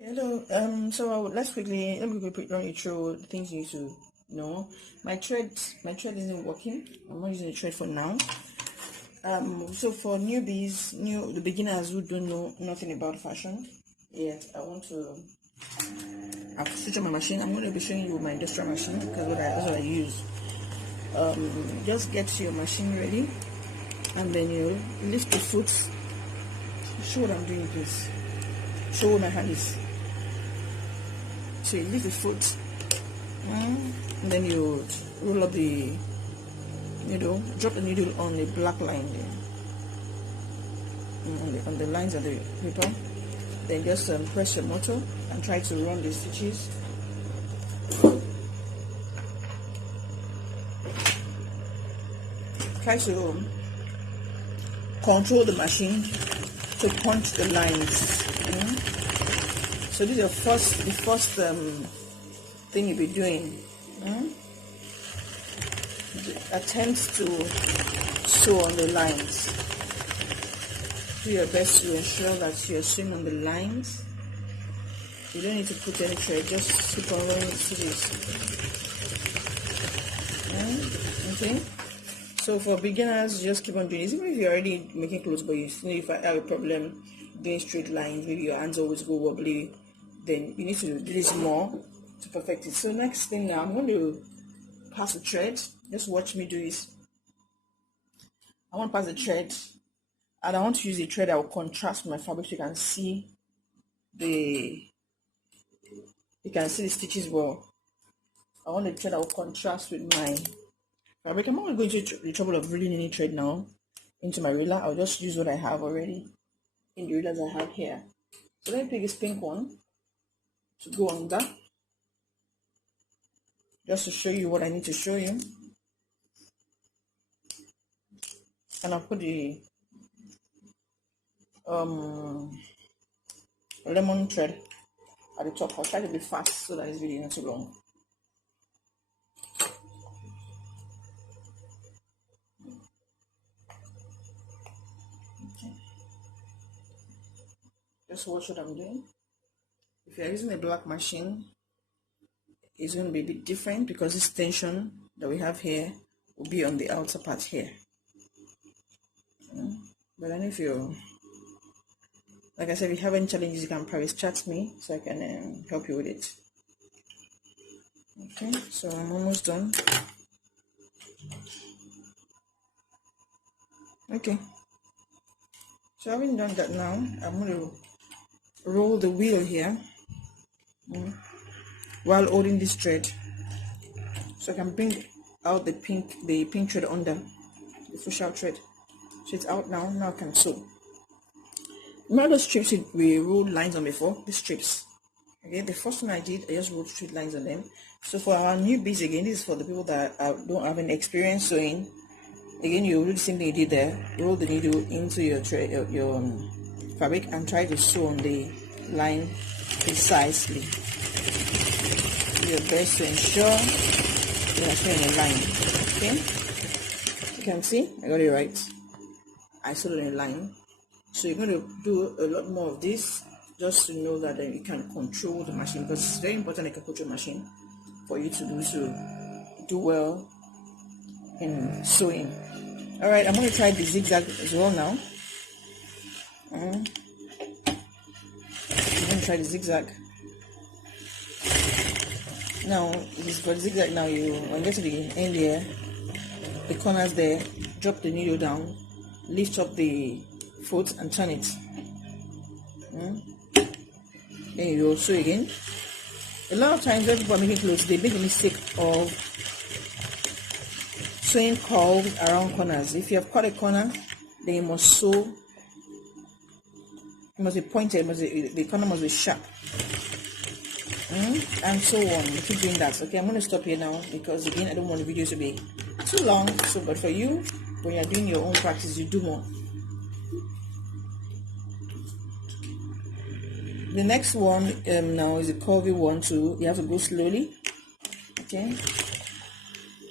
Hello. Let's quickly let me quickly run you through the things you need to know. My thread isn't working. I'm not using the thread for now. So for newbies, the beginners who don't know nothing about fashion yet, I've switched on my machine. I'm going to be showing you my industrial machine because that's what I use. Just get your machine ready, and then you lift the foot. Show what I'm doing, please. Show what my hand is. So you lift the foot, and then you roll up the needle, drop the needle on the black line there, on the lines of the paper. Then just press your motor and try to run the stitches. Try to control the machine to punch the lines. So this is the first thing you'll be doing. Attempt to sew on the lines. Do your best to ensure that you're sewing on the lines. You don't need to put any thread, just keep on running stitches. Okay. So for beginners, just keep on doing this. Even if you're already making clothes, but you still if I have a problem doing straight lines, maybe your hands always go wobbly, then you need to do this more to perfect it. So next thing now, I'm going to pass the thread. Just watch me do this. I want to pass the thread, and I want to use a thread that will contrast my fabric so you can see the stitches well. I want a thread that will contrast with my fabric. I'm not going to go into the trouble of reeling any thread now into my reeler. I'll just use what I have already in the reelers I have here. So let me pick this pink one to go on that, just to show you what I need to show you. And I'll put the lemon thread at the top. I'll try to be fast so that it's really not too long. Okay. Just watch what I'm doing. If you're using a black machine, it's going to be a bit different because this tension that we have here will be on the outer part here. But then if you, like I said, if you have any challenges, you can private chat me so I can help you with it. Okay, so I'm almost done. Okay, so having done that now, I'm going to roll the wheel here while holding this thread, so I can bring out the pink thread under the fuchsia thread. So it's out now. Now I can sew. Remember those strips we rolled lines on before? These strips. Okay, the first one I did, I just rolled straight lines on them. So for our newbies, again, this is for the people that don't have any experience sewing. Again, you do the same thing you did there. Roll the needle into your fabric and try to sew on the line precisely. Do your best to ensure you are sewing a line. Okay, you can see I got it right. I sewed on a line. So you're going to do a lot more of this just to know that you can control the machine, because it's very important you can control the machine for you to do well in sewing. All right, I'm going to try the zigzag as well now. I'm going to try the zigzag. Now, for the zigzag, now when you get to the end here, the corners there, drop the needle down, lift up the foot and turn it. Then you sew again. A lot of times when people are making clothes, they make the mistake of sewing curves around corners. If you have cut a corner, then you must sew. It must be pointed. The corner must be sharp, and so on. You keep doing that. Okay, I'm going to stop here now because again, I don't want the videos to be too long. So, but for you, when you're doing your own practice, you do more. The next one now is a curvy one too. You have to go slowly. Okay,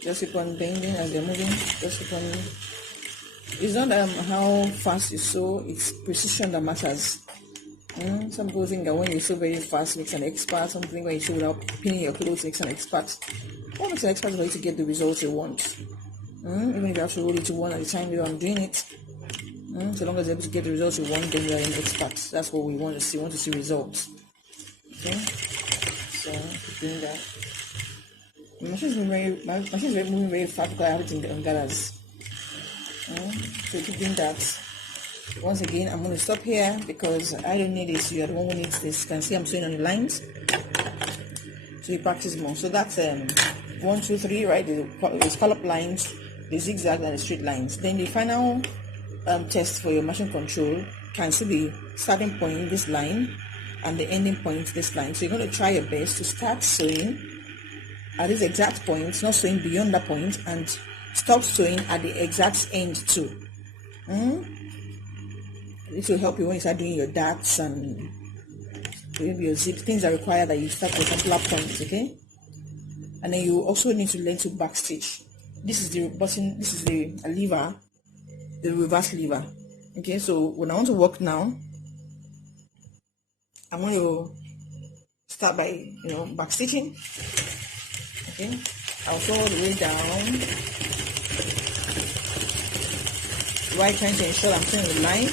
just keep on bending as you're moving. Just keep on. It's not how fast you sew; it's precision that matters. Some people think that when you sew very fast makes an expert. Some think when you sew without pinning your clothes makes an expert. What makes an expert is for you to get the results you want. Even if you have to roll it to one at a time, you are doing it. So long as you're able to get the results you want, then you are an expert. That's what we want to see. We want to see results. Okay, so doing that. My machine is moving very fast because I have it in gathers. So keep doing that. Once again, I'm going to stop here because I don't need this. You are the one who needs this. You can see I'm sewing on the lines, so you practice more. So that's 1, 2, 3, right? The scallop lines, the zigzag, and the straight lines. Then the final test for your machine control can see the starting point, this line, and the ending point, this line. So you're going to try your best to start sewing at this exact point, not sewing beyond that point, and stop sewing at the exact end too. This will help you when you start doing your darts and maybe your zip, things that require that you start with a particular point, okay? And then you also need to learn to backstitch. This is the button, this is the lever, the reverse lever. Okay, so when I want to work now, I'm going to start by backstitching. Okay, I'll sew all the way down, right, trying to ensure I'm sewing the line.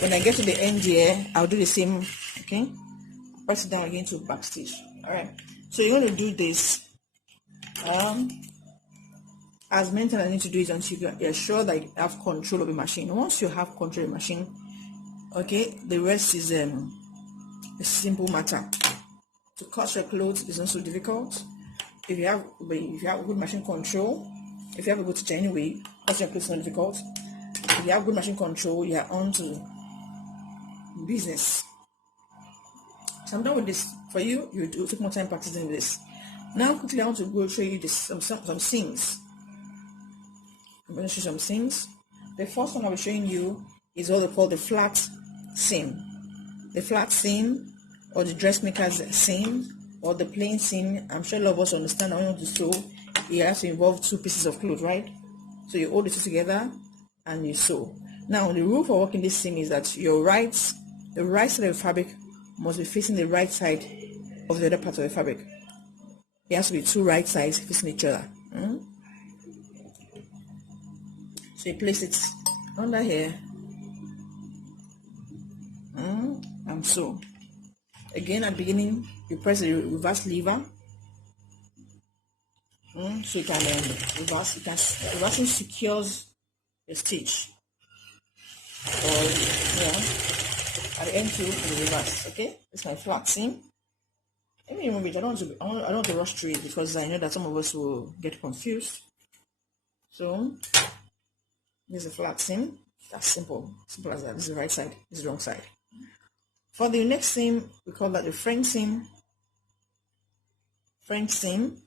When I get to the end here, I'll do the same. Okay, press it down again to backstitch. All right, so you're going to do this as many times I need to do it until you're sure that you have control of the machine. Once you have control of the machine, okay, the rest is a simple matter. To cut your clothes is not so difficult. If you have good machine control, if you have a good teacher anyway, cutting your clothes is not difficult. If you have good machine control, you are on to business. So I'm done with this. For you, you do take more time practicing this. Now quickly I want to go show you this some seams. I'm going to show you some seams. The first one I'll be showing you is what they call the flat seam. The flat seam, or the dressmaker's seam, or the plain seam. I'm sure a lot of us understand when you want to sew, it has to involve two pieces of cloth, right? So you hold the two together and you sew. Now the rule for working this seam is that the right side of the fabric must be facing the right side of the other part of the fabric. It has to be two right sides facing each other. So you place it under here and sew. Again, at the beginning, you press the reverse lever, so you can reverse. Reversing secures the stitch, or at the end too, in reverse. Okay, it's my flat seam. Let me remove it. I don't want to rush through it because I know that some of us will get confused. So this is a flat seam. That's simple as that. This is the right side. This is the wrong side. For the next seam, we call that the French seam. French seam.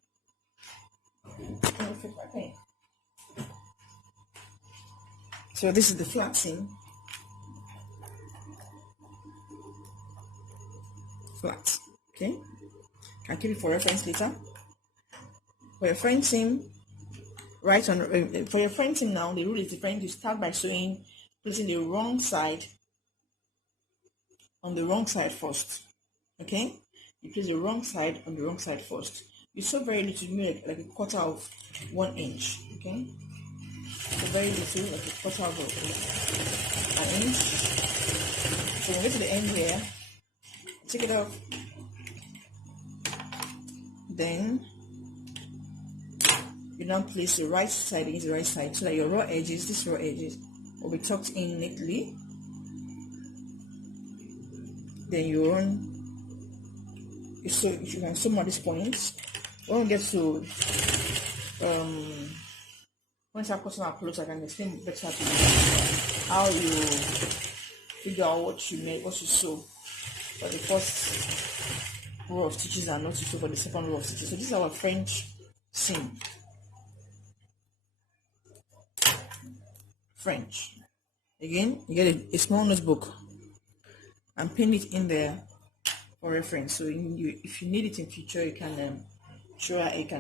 So this is the flat seam. Flat. Okay. Can keep it for reference later. For your French seam, right on. For your French seam now, the rule is different. You start by sewing, placing the wrong side on the wrong side first. Okay, you place the wrong side on the wrong side first. You sew very little, maybe like a quarter of 1 inch. Okay, so very little, like a quarter of an inch. So when we get to the end here, take it off. Then you now place the right side against the right side so that your raw edges, these raw edges, will be tucked in neatly. Then you can sew at this point. When we get to once I put our clothes, I can explain better to you how you figure out what you sew for the first row of stitches and not to sew for the second row of stitches. So this is our French seam. French. Again, you get a small notebook and pin it in there for reference. So if you need it in future, you can show her. You can